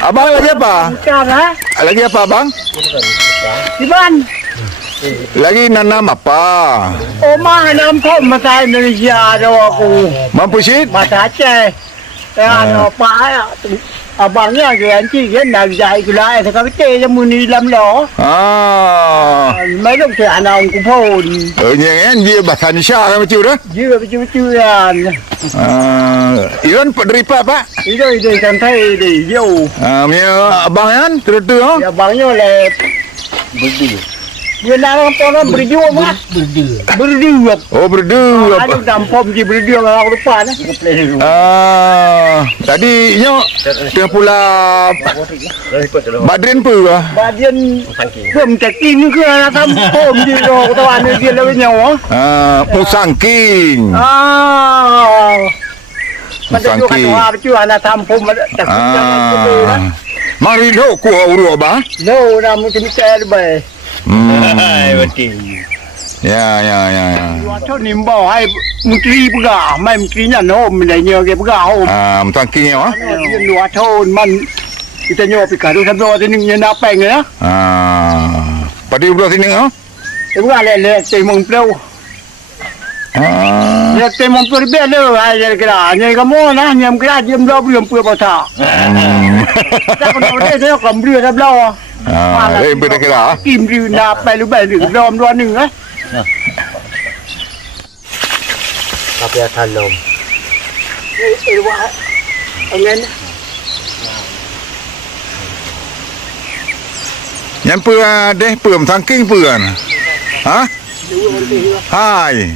Abang lagi apa? Bukan ha? Lagi apa abang? Iban. Lagi nanam apa? Oma nampak masa Indonesia ada aku. Mampu sit? Masa Aceh. Ano pa abangnya ganti kan nak jai gulai tapi teh jamu ni dalam lo. Mấy lúc thì anh ông cũng phồn. Yang dia bahasa Indonesia kan macam tu. Dưa becu kan. Iran deripa pak? Itu kan thấy đi vô. Abang kan terus Ya abangnya le berdua. Dia nak orang berdua mah. Berdua. Oh berdua. Ada dampom di berdua orang lupa nah. Tadi nyo tengah pula Badrin pun ah. Badrin belum cekin ke nak dampom di lo kawan dia le nyawa. Musangking. Macam tu kan becu anak dampom tak jangan tu lah. Mari lo ku uru ba? Lo nak mesti lebih. Betul. Ya. Cho niệm bảo hay một tri bữa gà mai một tri nhà nó mình lại nhờ cái bữa gà hôm. Musangking ya. Nhân đồ thôn mình kita nhờ bị cả đôi tham gia thì những nhân áp bèn nữa. Pada udah sini ah. Cái bữa gà này là tìm mông đâu. Là tìm mông tôi biết đâu hay là cái đó như cái món á nhầm cái đó nhầm đâu bữa bữa bao thà. Chắc còn đâu đấy nó cầm bữa tham lâu. Beda kira. Kim rư nạp bài lúc bài được đom đoan đừng á. Tapi asalom. Anh em Yang deh Musangking pun. Ha? Hai.